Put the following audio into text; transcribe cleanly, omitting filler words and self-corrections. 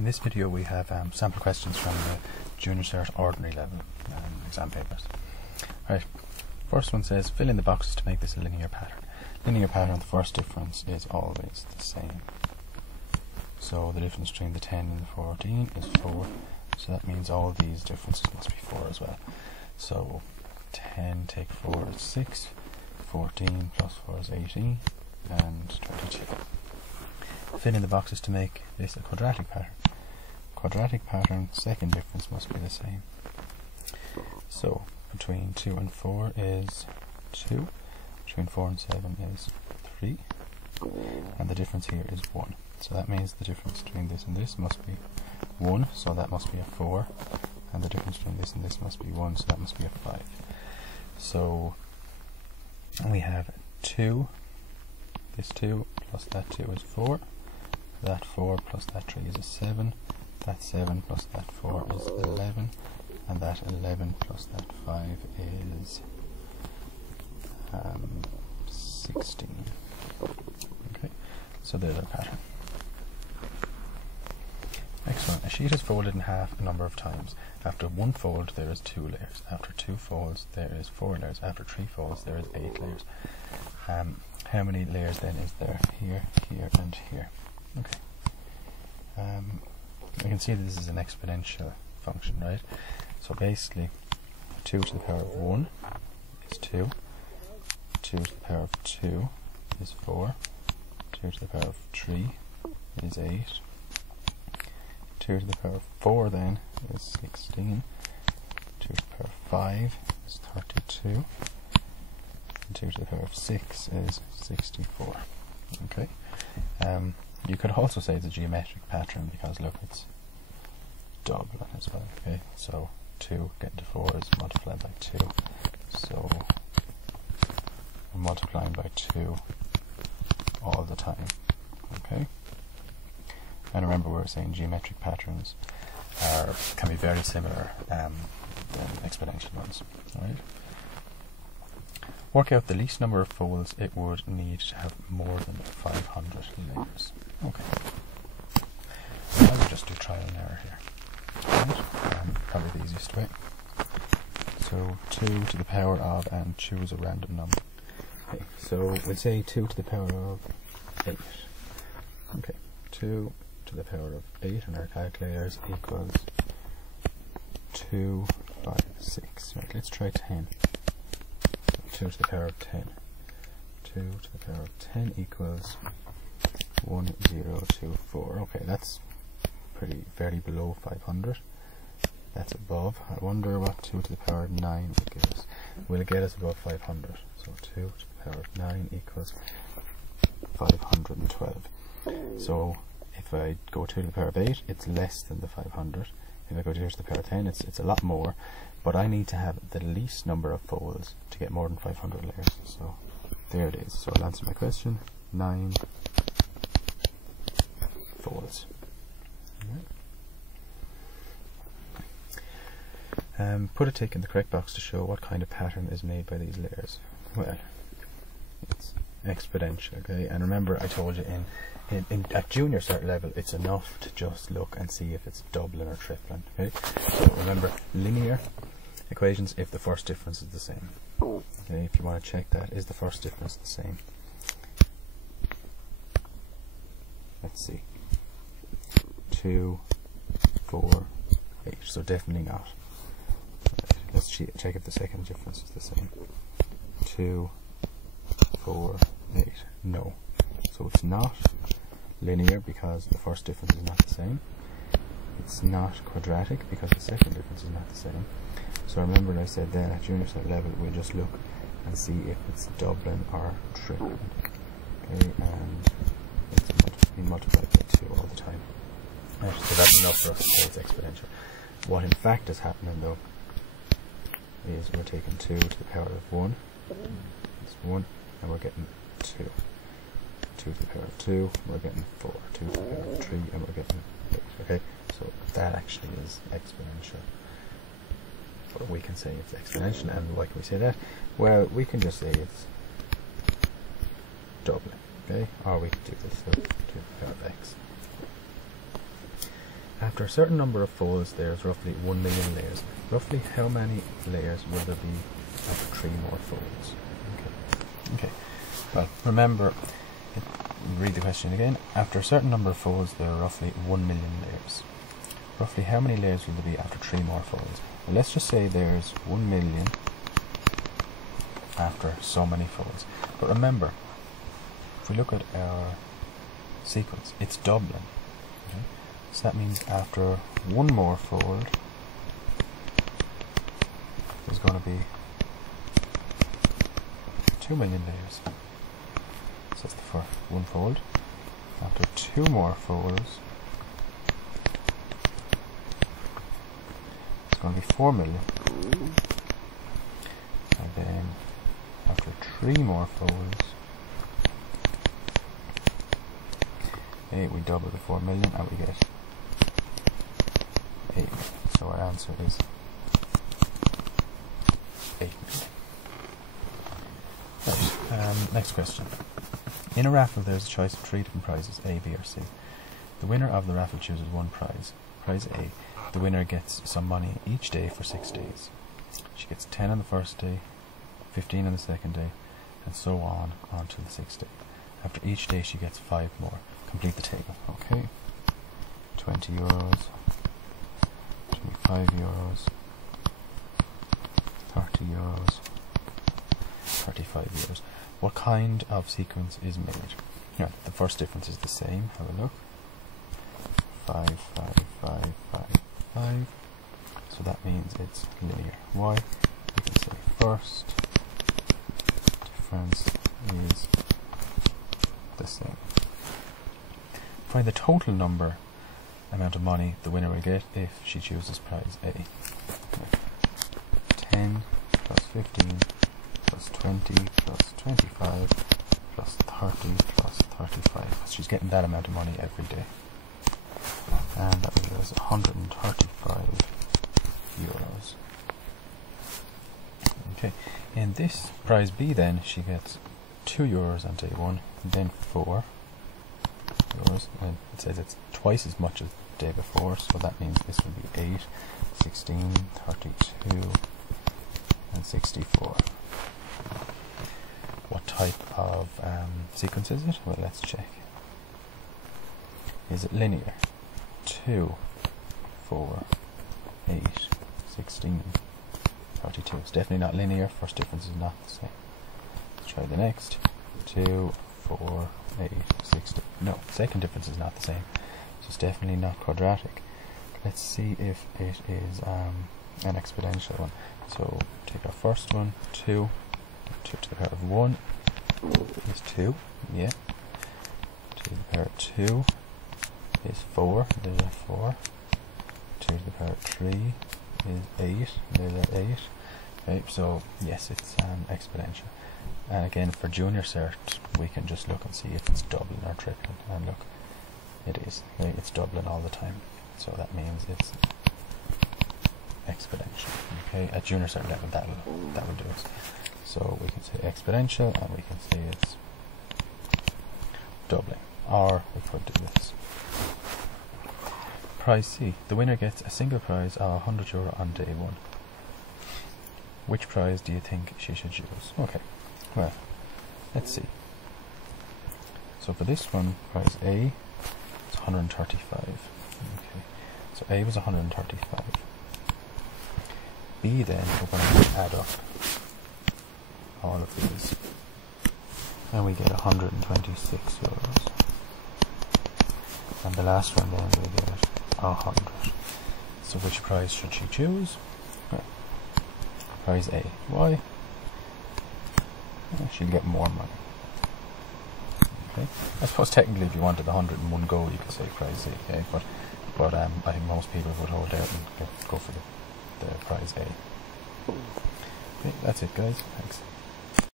In this video we have sample questions from the Junior Cert Ordinary level exam papers. Right, first one says, fill in the boxes to make this a linear pattern. Linear pattern, the first difference is always the same. So the difference between the 10 and the 14 is 4, so that means all these differences must be 4 as well. So 10 take 4 is 6, 14 plus 4 is 18, and 22. Fill in the boxes to make this a quadratic pattern. Quadratic pattern, second difference must be the same. So between 2 and 4 is 2, between 4 and 7 is 3, and the difference here is 1. So that means the difference between this and this must be 1, so that must be a 4, and the difference between this and this must be 1, so that must be a 5. So we have 2, this 2 plus that 2 is 4, that 4 plus that 3 is a 7, that 7 plus that 4 is 11, and that 11 plus that 5 is 16. Okay, so there's our pattern. Next one, a sheet is folded in half a number of times. After one fold there is 2 layers. After 2 folds there is 4 layers. After 3 folds there is 8 layers. How many layers then is there? Here, here, and here. Okay. We can see that this is an exponential function, right? So basically 2 to the power of 1 is 2, 2 to the power of 2 is 4, 2 to the power of 3 is 8, 2 to the power of 4 then is 16, 2 to the power of 5 is 32, and 2 to the power of 6 is 64. Okay. You could also say it's a geometric pattern because look, it's doubling as well. Okay, so 2 getting to 4 is multiplied by 2, so we're multiplying by 2 all the time. Okay, and remember we're saying geometric patterns can be very similar than exponential ones. Alright. Work out the least number of folds it would need to have more than 500 layers. Okay. I will just do trial and error here. Right. Probably the easiest way. So 2 to the power of, and choose a random number. Okay, so we'll say 2 to the power of 8. Okay, 2 to the power of 8 in our calculators equals 2, 5, 6. Right, let's try 10. 2 to the power of 10. 2 to the power of 10 equals 1, 0, 2, 4. Okay, that's very below 500. That's above. I wonder what 2 to the power of 9 will give us. Will it get us above 500? So 2 to the power of 9 equals 512. So if I go 2 to the power of 8, it's less than the 500. If I go 2 to the power of 10, it's a lot more. But I need to have the least number of folds to get more than 500 layers. So there it is. So I'll answer my question. 9 folds. Right. Put a tick in the correct box to show what kind of pattern is made by these layers. Well, it's exponential. Okay, and remember I told you at junior cert level it's enough to just look and see if it's doubling or tripling. Okay, so remember linear equations if the first difference is the same. Okay, if you want to check that, is the first difference the same? Let's see. 2, 4, 8. So definitely not. Right, let's check if the second difference is the same. 2, 4, 8. No. So it's not linear because the first difference is not the same. It's not quadratic because the second difference is not the same. So remember I said then at junior cert level we'll just look and see if it's doubling or tripling. Okay, and it's being multiplied by 2 all the time. Right, so that's enough for us to say it's exponential. What in fact is happening though is we're taking 2 to the power of 1. It's 1, and we're getting 2. 2 to the power of 2, we're getting 4. 2 to the power of 3, and we're getting 8. Okay, so that actually is exponential. But we can say it's exponential, and why can we say that? Well, we can just say it's doubling. Okay, or we could do this to the power of x. after a certain number of folds, there's roughly 1 million layers. Roughly how many layers will there be after 3 more folds? Okay. Well, remember, read the question again. After a certain number of folds, there are roughly 1 million layers. Roughly how many layers will there be after 3 more folds? Well, let's just say there's 1 million after so many folds. But remember, if we look at our sequence, it's doubling. Okay? So that means after 1 more fold, there's going to be 2 million layers. So that's the first 1 fold. After 2 more folds, it's going to be 4 million. And then after 3 more folds, we double the 4 million and we get 8 million. So our answer is 8 million. Right, next question. In a raffle there's a choice of 3 different prizes, A, B or C. The winner of the raffle chooses one prize. Prize A. The winner gets some money each day for 6 days. She gets 10 on the first day, 15 on the second day, and so on to the 6th day. After each day she gets 5 more. Complete the table. Okay. 20 euros, 25 euros, 30 euros, 35 euros. What kind of sequence is made? Yeah, the first difference is the same. Have a look. 5, 5, 5, 5, 5. So that means it's linear. Why? We can say first difference is the same. Find the total amount of money the winner will get if she chooses prize A. 10 plus 15 plus 20 plus 25 plus 30 plus 35. She's getting that amount of money every day. And that will give us 135 euros. Okay, in this prize B then, she gets 2 euros on day 1, then 4 euros, and it says it's twice as much as the day before, so that means this will be 8, 16, 32, and 64. What type of sequence is it? Well, let's check. Is it linear? 2, 4, 8, 16, 32. It's definitely not linear. First difference is not the same. Let's try the next. 2, 4, 8, 16. No, second difference is not the same. So it's definitely not quadratic. Let's see if it is an exponential one. So take our first one, 2 to the power of 1 is 2, yeah. 2 to the power of 2 is 4, there's a 4. 2 to the power of 3 is 8, there's a 8. Okay, so yes, it's exponential. And again, for junior cert, we can just look and see if it's doubling or tripling. And look, it is. Okay, it's doubling all the time. So that means it's exponential. Okay, at junior cert level, that will do it. So we can say exponential, and we can say it's doubling. Or we could do this. Prize C. The winner gets a single prize of €100 on day 1. Which prize do you think she should choose? Okay, well, let's see. So for this one, prize A is 135. Okay, so A was 135. B then, we're going to add up all of these, and we get €126. And the last one then we get 100. So which prize should she choose? Well, prize A. Why? Well, she'll get more money. Okay. I suppose technically if you wanted 100 in one go, you could say prize A. Okay, but I think most people would hold out and go for the prize A. Okay, that's it, guys. Thanks.